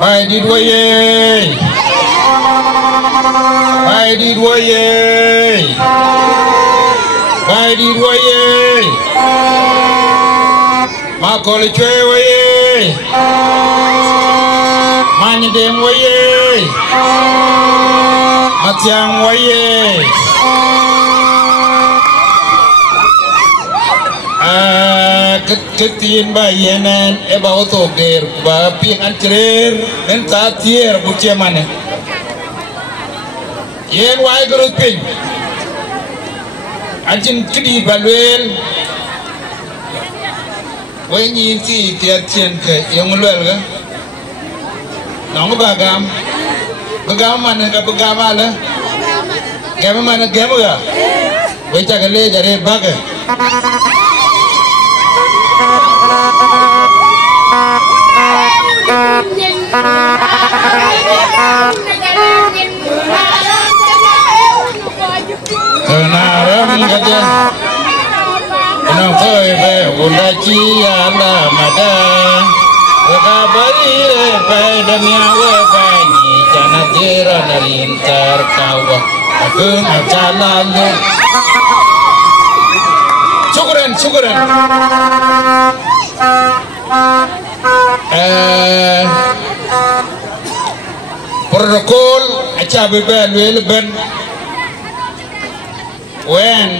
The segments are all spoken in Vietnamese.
Ai đi đuôi ye, ai đi đuôi ye, ai đi đuôi ye, mà có lấy chơi ye, mà nhìn đêm ye, mà chàng ye. Ketiin bayanan bawa toger ba piang ancerer dan tatier buce mana yen wai gerut ping anjin kedi balwel wenyi ti tiatien ke yang mulwel ga nong bagam mana ga bagam ala gam mana gam ga wecha gale jare baga Kenaram kaja, kenang koi be ulaci ala mada, kabari be damia be ni jana jera nalintar kawa, aku jalan. Syukuran. Protokol aja bebel ben wen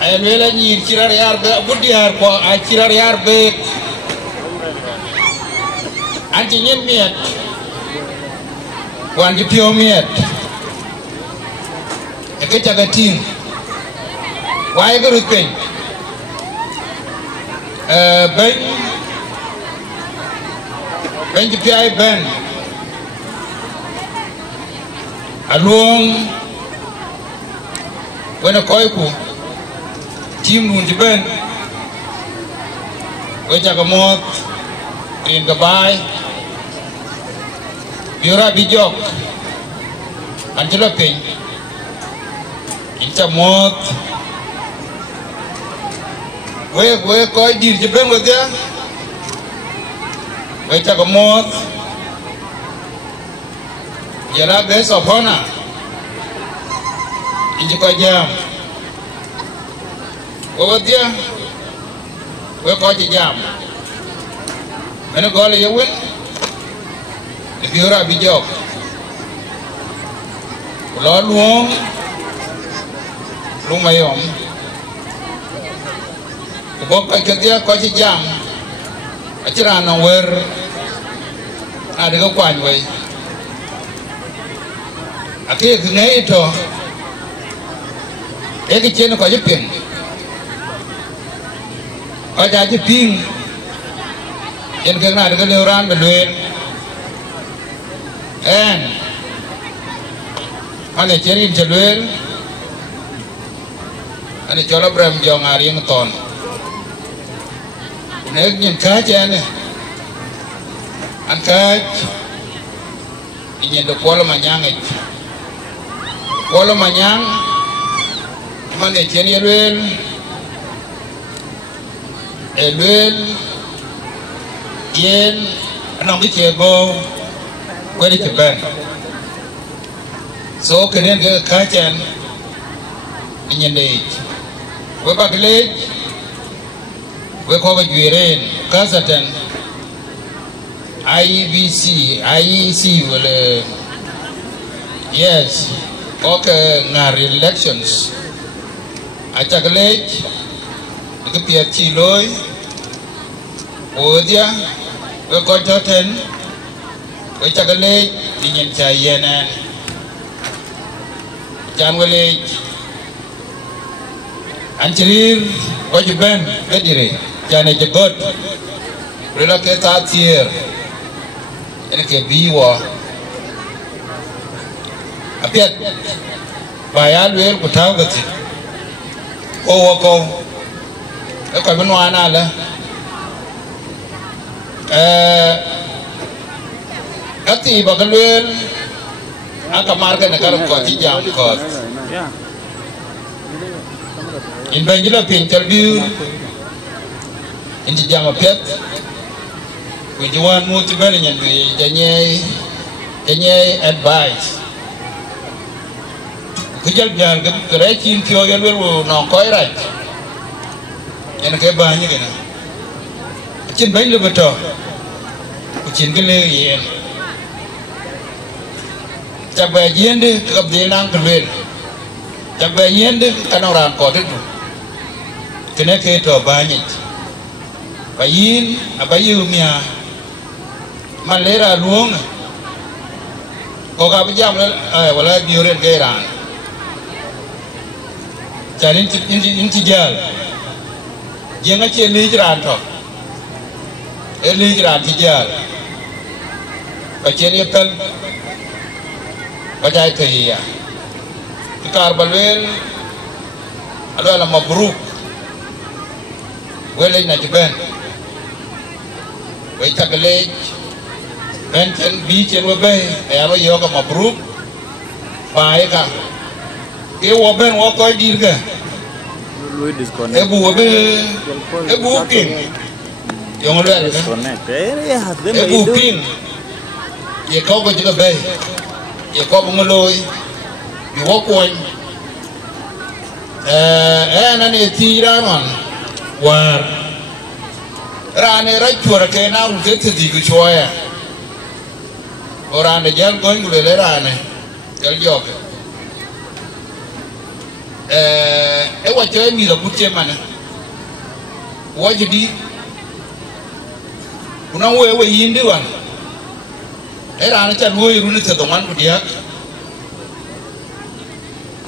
ay wela ni cirar yar be budi har ko ay cirar yar be anti nyen miet wan ji pio miet e ke tagatin waye garut pen ben ji pi ben along wena koy ku tim nun ben we jaga mot in gabay biura bijok antela pin inta mot we koy dir ben we dia we jaga mot yala bes of honor inji ko jam o dia we ko jam ene gole yewul e biura bijok lo luong lu mayom ko ka dia ko jam achira na wer ade ko kwan we ake ngai to eki chen ko jipin aja jiping yen ke na de leuran beluen en ane cherin cheluen ane chola bram jong ari ngon nek nyen ka jane an ka nyen do polo manyang polo manyang mane chen elwel yen anong ki chego kweli cheben so kenen ke kachen nyende we bakle we ko gwiren kasaten IEC wala yes okay ngar elections acha kelej ke piat chiloy odia we ko joten we cha kelej dinyen chayena jan wele anchirir ko juben bedire jane jegot rela ke tatier ene ke biwa apiat bayal wel ko tawgati ko ko benwana la ati bagalwel aka marga na karam ko ti jam ko in banjila pin interview in jam apiat we juan mu ti bele nyen we janye advice kujal jal ga kare chin tio yel wo no koy raj en ke ba ni gena chin bain le beto chin ke le yen chaba yende kap de nang kelwen chaba yende kanoran ko de kene ke to ba ni bayin abayu mia malera luong ko ka bijam wala biuren ke ran jarin inti jal jenga che li ran to li ran ti jal ba che ni pel ba jai ke ya kar balwel ala mabruk wele na tiben we tagalej benten bi chen we be ya lo yo ka mabruk ba e ka ke wo ben wo ko dir ga e bu wo be e bu king yo lo ya e bu king ye ko ko jiga be ye ko bu ngoloy bi wo ko na ne tira man war rane rachura ke na u ke ti ku choya orane jal goin gule le rane jal joke e wa choy mi la putte mana wajidi kuna we yindi wan e rane cha loy runi te do man ku dia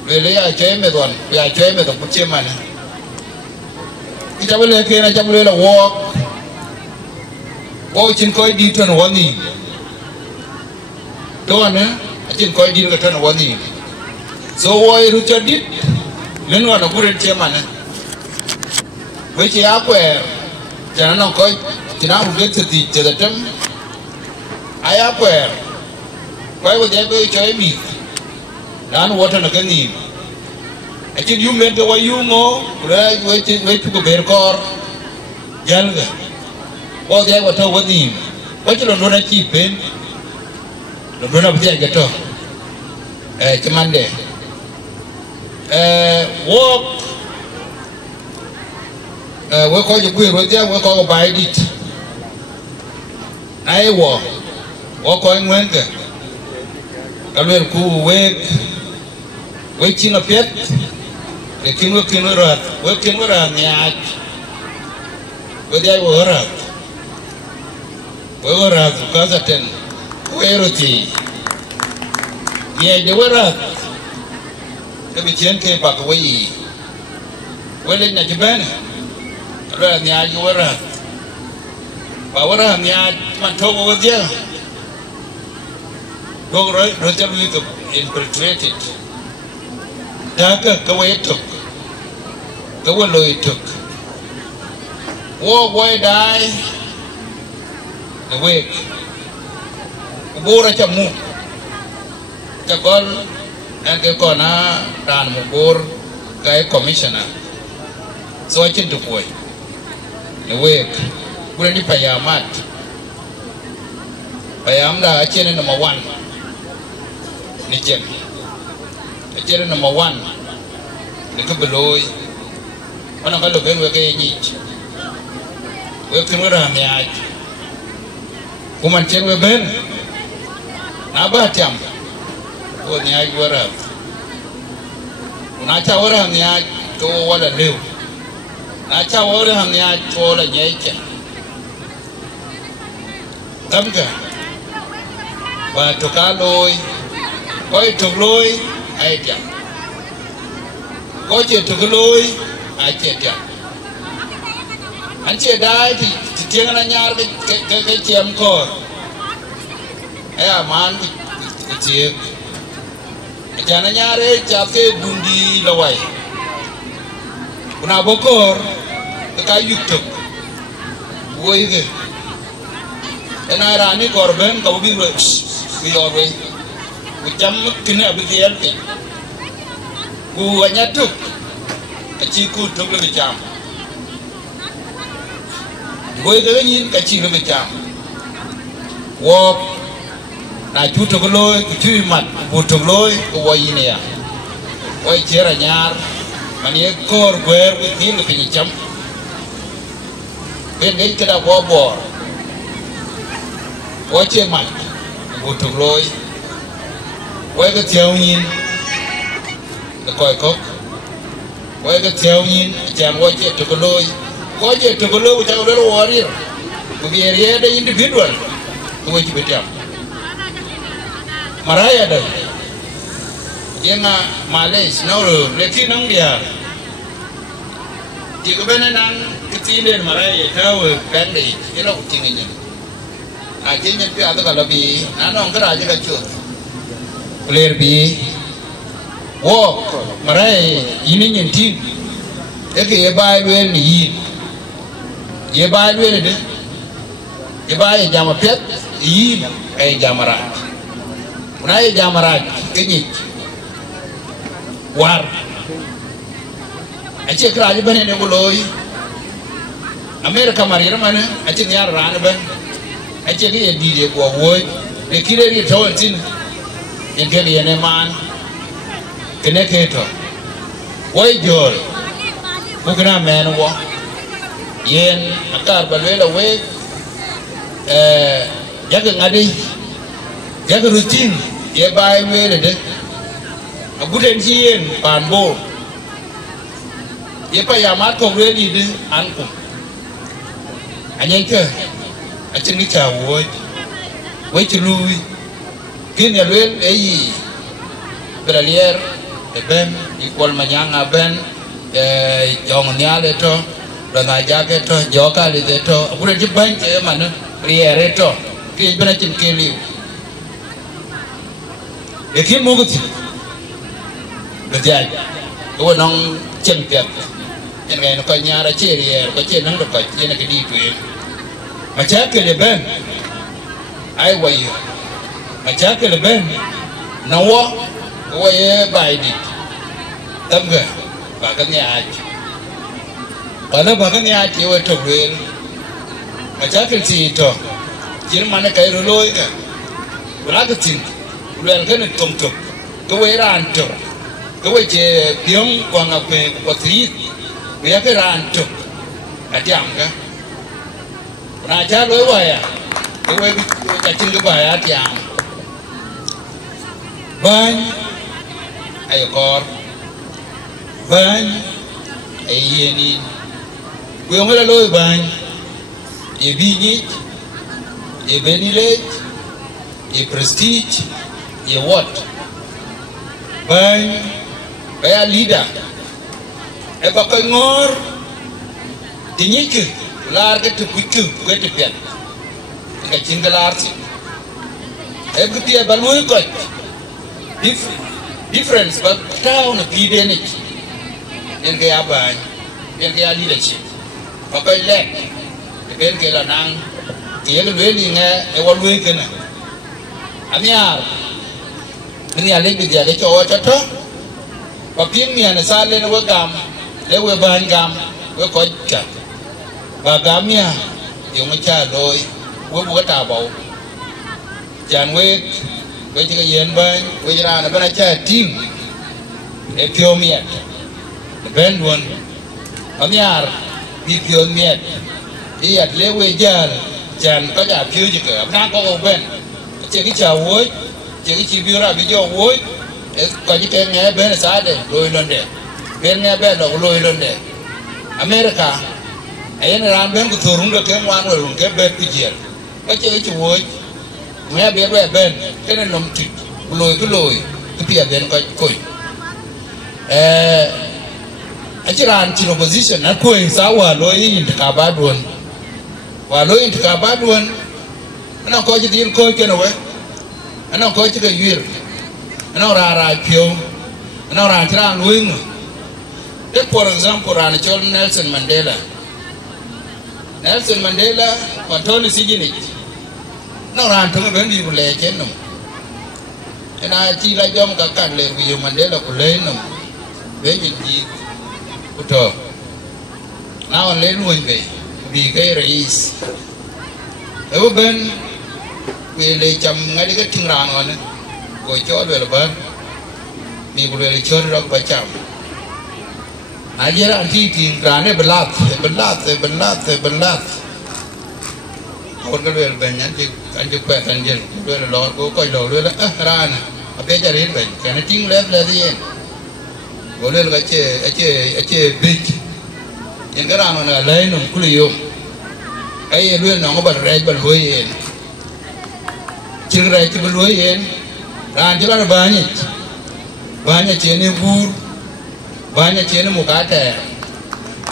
le ya choy me don ya choy me do putte mana Ijabule ke na jabule la walk chin koi di ton wani do na chin koi di ka ton wani so woi ru chadit len wa na gure che mana we chi akwe jana no koi tina u get ti che da tem aya kwe koi wo de be choi mi dan wota na kani akin yu men to wa yu ngo ra we tu ko ber kor jalga o de wa to wani ko ti lo na chi pen lo na bi ga to chamande wo we ko ju ro ja we ko ba dit ai wo ko ngwen ga kalwen ku we chi na pet le kinu rat we kinu ra nya we dai wo rat ka za ten we roti ye de we rat ke bi chen ke ba ko we le na jiban ra nya ju we rat ba we ra nya man to wo dia go ro ja bi ko infiltrated Daka kawe tuk, kawe loy tuk. Wo boy die, the wake. Ubora chamu, chakol, and ke kona ran mubor kay commissioner. So I chin to boy. The wake. Kule ni payamat. Payam da chin number 1. Ni chin. Jadi number 1 itu beloy mana kalau ben we kay nyit we kinu ra miaj kuman chen we ben na ba tiam ko nyai wara na cha wara miaj ko wala lew na cha wara miaj ko la nyai cha tamka wa to kaloi koi to loy ai tiam có chuyện thực lôi ai chuyện tiệm anh chuyện đai thì tiếng anh nhar cái chiếm cò ai à man cái chiếc cái anh nhar ấy chắp cái bundi lawai kuna bokor cái yuk tuk vui cái này ra ni korban kau bi rồi bi rồi chăm cái này bị cái gì ku anyatuk kachi ku tuk le jam boy ga yin kachi le jam wo na chuto loy ku chui mat buto loy ku wo yinia wo chera nyar mani kor gwer ku tin pin cham ben ngai kada wo bor wo che mat buto loy wo ga tiao yin ko koy ko wo ga tiao yin jam wo che to loy wo che to loy ta lo wo ri ku bi ere de individual wo chi betiam maraya dah, jenga Malaysia, nauru, leki nang dia, jika benar nang kecilin maraya tahu pendek, kita utingnya, aja nyampe ada kalau bi, nana orang kerja kacau, player bi, walk maraya ini nyentin, eke ebai luar ni, ebai luar ni, ebai jam apa? Ini kayak jamarat. Nai jamarat kenyit war ace kraji bane ne buloi America marira mana ace nyar ran ban ace ke dije ko woy de kire ri tawtin en ke ne man kene ke to woy jor bugna men wo yen akar balwela we jaga ngadi jaga rutin ye bay wele de aguden ci yen panbo ye pa yamat ko weli de anko anyen ke acin ni cha wo we ci lui kin ya wel eyi bralier e ben ikol manyanga ben jong nyale to dana jage to jokali de to aguden ci ban ke man riere to ki bena cin keliu ekin mo gati bejai ko nong chen pet en ga no ko nyara cherier ko chen nang do ko chen ke di tu ma cha ke le ben ai wayo ma cha ke le ben na wo ko ye bai di tam ga ba ka nya ba na ba ka nya chi wo to wel ma cha ke ti to jir mana kai ro loy ga ra ka tin luel kan tom tom ko we ran to ko we je piong kwa nga pe ko tri we ya ke ran to atiam ka na cha loi wa ya ko we cha chin ko ba ya tiam ban ay kor ban ay yeni we ngala loi ban e bi ni e benile e prestige ye what by leader e ba ko ngor di ñik lar ga te buccu ko te pen nga cingalar ci e bu tie ba moy ko difference ba taw na bi de nit en ga ya ba en ga ya leadership ba ko lek e ben ke la nang tie ga le ni nga e wa lu ke na amiar ni ale bi dia le cho to pa pin mi ana sale no gam le we ban gam we ko cha ba gam ya yo ma cha loi we bu ta bau chan we chỉ cái yen ban we ra na ba cha tim e pio mi ben won amiar bi pio mi i at le we jar chan ko ja pio ji ka na ko ben chỉ cái chào vui chỉ cái chi biếu ra ví dụ vui có những cái nghe bên xã để lôi lên để bên nghe bên là lôi lên để America ấy là làm bên của thường được cái ngoan rồi cái bên cái chuyện có chỉ cái vui nghe biết về bên cái này nằm thịt lôi cái bìa bên coi coi anh chỉ làm chỉ opposition nó coi sao hòa lôi in cả ba đuôn hòa lôi in cả ba đuôn nó coi chỉ tiền coi cái nào vậy nó coi chỉ cái duyên nó ra phiêu nó ra ra nuôi take for example ra cho Nelson Mandela còn Tony Sigini nó ra thằng bên đi một lẻ chết nằm cái này chỉ là do một cái cảnh lệ vì Mandela của lên nằm với những gì của trời nào lên nuôi về vì cái rais ở bên về lấy chăm ngay đi cái thằng ràng rồi nè coi cho về là bớt mi cũng về lấy cho nó phải chăm ai giờ anh thì ràng này belatคนก็เรื่องแบบนั้นอันจะแปะทันเย็นเรื่องรอก็รอเรื่องละร้านเอาไปจะเรียนไปแค่นั้นจริงแล้วที่เองเรื่องก็เจ๊บิ๊กยังก็ร้านมันอะไรหนุ่มคุยอยู่ไอ้เรื่องน้องก็บัดไรบัดรวยเองชื่ออะไรที่บัดรวยเองร้านจะร้านbanyakเจนี่บูร์banyakเจนี่มุกาแต่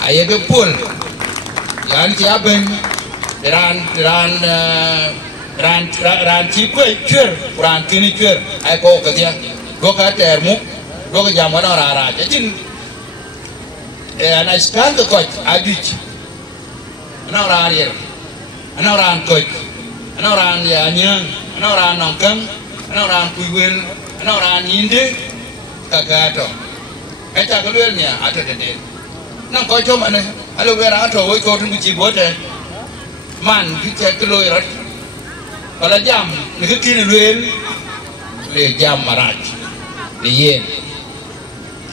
ไอ้ก็ปุ่นร้านที่อาเป็นran cikwe kyer ran kini kyer ai ko kadia go ka termuk go ka jamana rara jin ana skan ko adich ana ran yer ana ran ko ana ran ya nyang ana ran nongkang ana ran kuiwel ana ran yinde kagato ai ta ko lel nya ata de nang ko chom ane alo vera to wo ko tun ji bote man kita keloi rat pada jam ni kini le jam marat le yen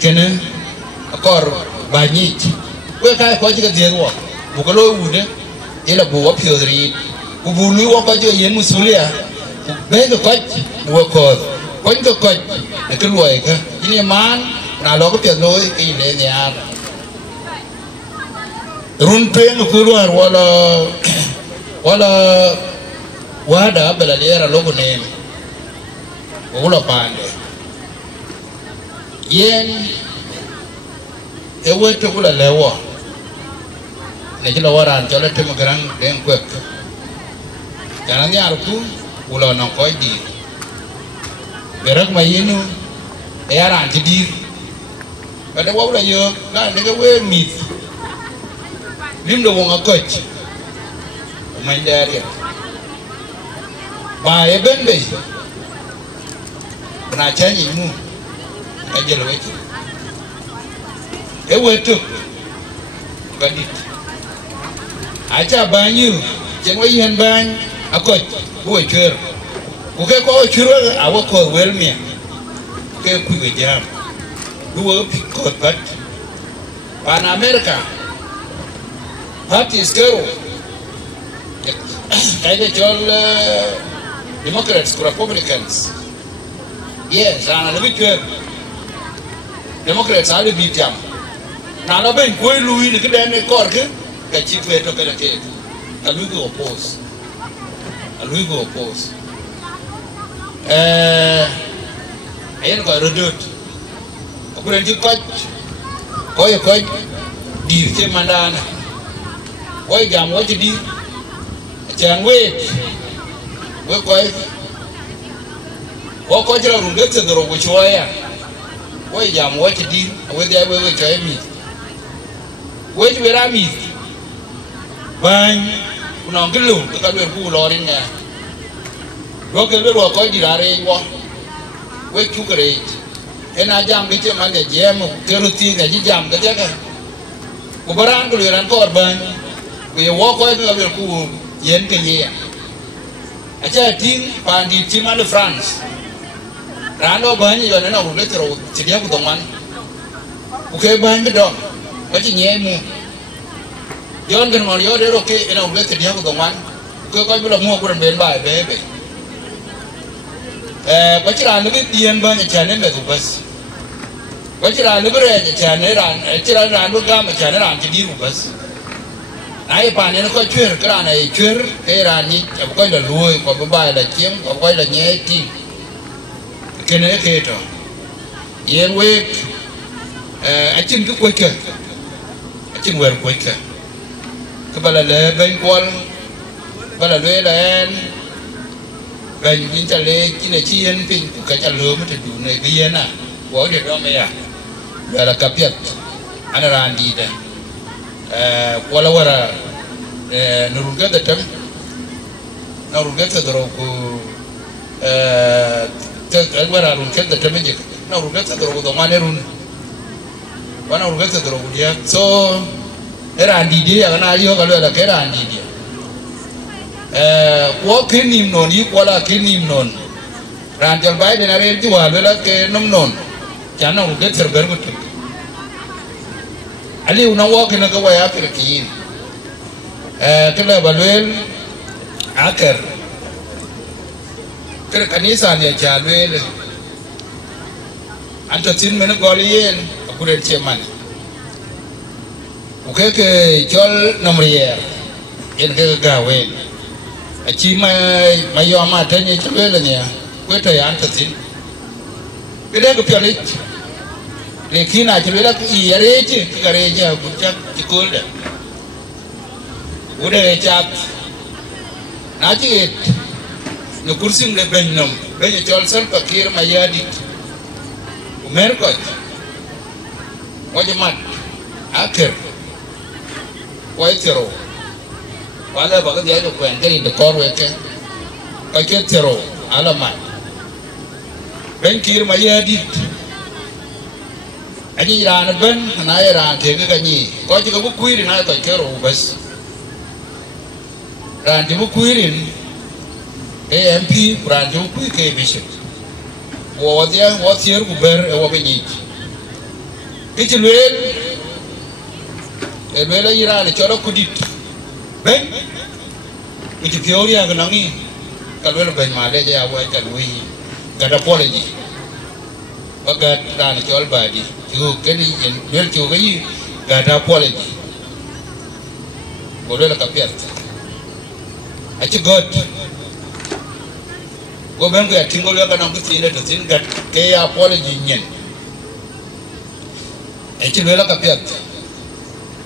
kena akor banyak we kai ko jiga dewa bukaloi wude ila buwa piodri ubulu wa ko jo yen musulia be ko ko ne keloi ka ini man na lo ko piodoi ki le nya run pen ko luar wala wada bela lera logo neme wala pande yen ewe to kula lewa ne jila waran jola temo gran den kwek kana ni arku wala non koy di berak mayinu e aran ti di kada wala yo la ne ga we mit lim do wonga koch mandari ba e bende na chanyi mu ajelo wetu e wetu gadit acha banyu jengwe yen ban akoch wo chwer ku ke ko chwer awo ko welmia ke ku ge jam duwo pikot bat pan America parties go kayak jual Democrats ke Republicans yes ana lebih jual Democrats ada lebih jam nah lo ben kue lui ni kedai ni kor ke kacip itu kedai ke lui go oppose ayen ko redut aku nanti kau di ke mandana kau jam kau jadi jangan wait, kau jalan rundet sedorong kucuaya, kau jam kau jadi, kau dia kau cuci mi, kau jadi rami, bang, kunang kelum, tukar berpulorinnya, kau keluar kau di lari kau cukuret, enak jam kecil mana jam, kerutin aja jam kerja kan, kau barang keluaran korban, kau keluar berpul yen ke ye aja ting pandi cima de France rano banyak yo na udah terus sedia ku tongan oke ban bedong baci nyemu yon kan mau yo de oke ena udah sedia ku tongan ko bila mu ku ben bai bebe baci ran lebih dian banyak channel be bas baci ran lebih re channel ran gam channel ran jadi bas ai pan nó có chuyên cái này chuyên cái là như coi là lùi còn bài là chiếm còn coi là nhẹ thì cái này cái đó yên quê anh chừng cứ quay kìa anh chừng quay kìa cái bà là lệ bên quân bà là lệ là em bên những trả lệ chỉ là chi yên pin cái trả lừa mới đủ này cái yên à có được đó mày à là cặp nhật anh là đi đây wala wara nurunga datam nurunga tadroku wara nurunga datam je nurunga tadroku do manerun wana nurunga tadroku dia so era andi dia kana ayo kalau ada kera andi dia wo kinim non yi wala kinim non ran jal bay dina re ti wa la ke nom non chana ko ke ser ber ko ali una wo ke na ko ya ke ki ke la balwel akar ke kanisa ne jalwel anto tin men goli yen ko re cheman o ke jol nomrier en ke gawe a chi mai yo ma tanye chlwel ne ko to ya anto tin ke de ko pyolit le kina chlwel ka yare chi kare ja gutya chikolda ude chat na chi no kursim le bennom benye jol sal pakir mayadi mer ko wajamat akhir waitero wala baga dia ko engari de korweke paketero alamat ben kir mayadi aji ran ben na ran te ga ni ko ji ko kuiri na ko kero bas ran ti bu kuirin AMP ran ti bu kui ke bishop wo dia wo tier ku ber e wo be ni ki lwel e lwel ira le choro kudit ben ki teoria ga nangi ka lwel ben ma le ja wo ka lui ga da apology baga ran chol badi ku ke ni lwel chu ga yi ga da apology ko le ka piat a chi god go ben go tingo le ka nangu tin le tin ga ke apology nyen e chi le ka piat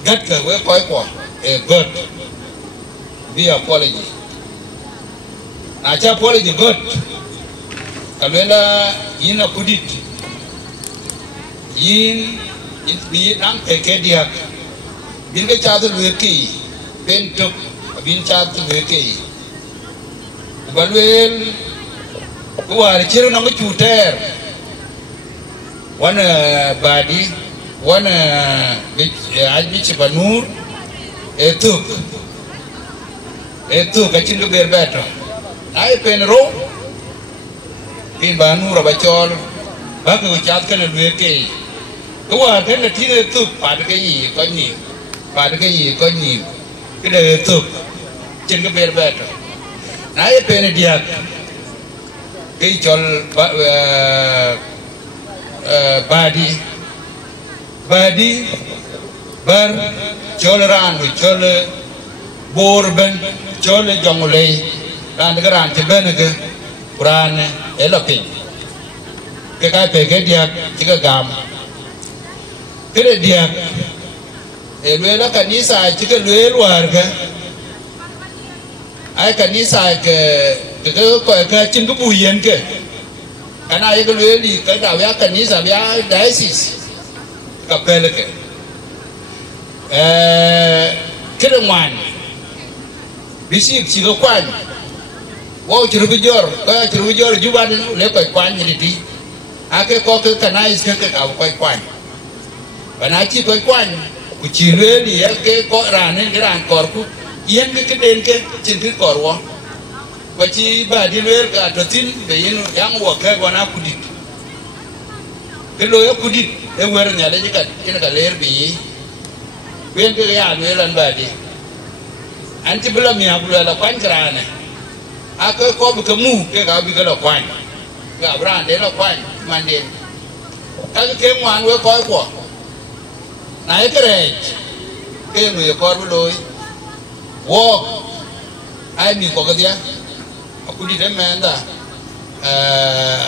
gat ka we koi ko e god be apology na cha apology god ka le la ina kudit yin bi nang ke dia bin ga cha de le ki ben tok bin cha de le ki balwel kuar chiru nang chuter wana badi wana ajbi banur etuk kachin lu berbeto ai penro pin banur bachol bak ko chat kan lu ke kuar ten la tin etuk pad ke yi ko ni ke de etuk chin lu berbeto ai pen dia cái chol badi bar chol ran chol borben chol jongle ran cái ran che ben ke ran elapin cái pe cái dia cái gam cái dia lwe la kanisa cái lwe war ke ai kanisa ke ko ka chin ko buyen ke ana ye ko le li ka da ya kanisa ya diocese ka pele ke kire ngwan bisi chi ko kwan wo chiru bijor ka chiru bijor juban le ko kwan ni di ake ko ke kanais ke ka ko kwan bana chi ko kwan ku chi le li ke ko ran ni ran kor ku yen ke den ke chin ke kor wo wachi ba di lwer ka totin be yin yang wo ka gona kudit ke lo yo kudit e wer nya le ka kin ka ler bi wen ke ya lwelan ba di anti bula mi abula la kwan krana aka ko bu ka mu ke ka bi ka la kwan ga bran de la kwan manden ka ke mwan we ko na e kre ke mu ye ko bu loy wo ai mi ko ga dia akudi de menda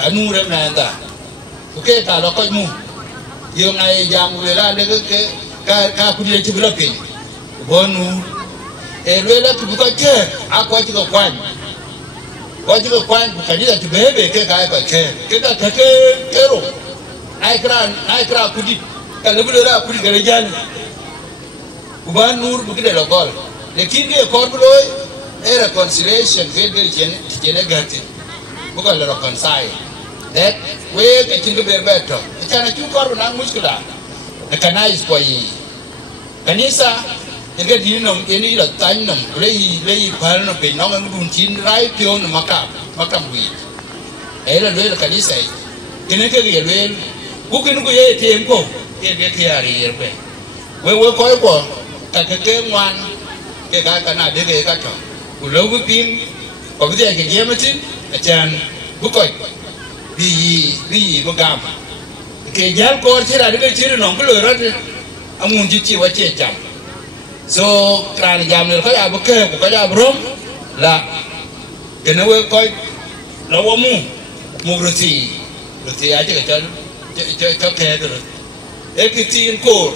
anu de menda oke ta lo ko mu yo ngai jam le la de ke ka akudi de chibula pe bonu e le la ku ko ke akwa ti ko kwan ko ti ko kwan ku ka di da ti bebe ke ka ke ta ke kero ai kra akudi ka le bu le akudi ga jani ku ban nur bu ke de lo gol lekin ke ko bu loy a reconciliation very gati bukan la reconcile that we ke chinga berbeto kana chu kor na muskula na kanais ko yi kanisa những cái gì nó cái này là tánh nó lấy phật nó bị nó ăn bún chín rai tiêu nó mắc cầm vị ấy là lấy là cái gì sai cái này cái gì lấy cú cái nó cái gì thì em cô cái gì vậy với coi của cái ngoan cái nào để cái chọn của lâu với pin có cái gì cái gì mà chín acan bút coi đi mà gam cái giá coi thế là cái chuyện nó cũng lừa rồi ông muốn chỉ vào chơi chậm so cái jam này có ai bực có ai brom là cái nó coi nó mua rồi thì ai chơi cho cái rồi cái tiền cổ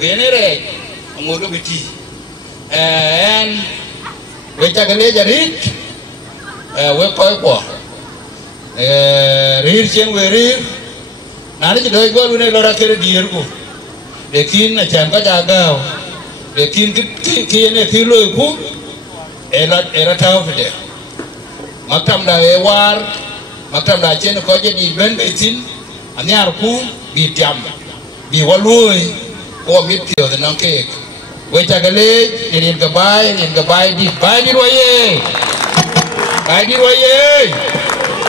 cái này đấy ông mua cái bị and với chắc cái này jadi với coi của rir cheng với rir nãy giờ đôi qua bên này là cái gì rồi để kín là chẳng có jaga để kín cái này khi lôi cú era thao phải đấy makam dah ewar makam dah chen có jadi ben betin anh nhar cú bị tiam bị walui có biết kiểu thì nó kê với chắc cái lệ điền cái bài đi rồi ye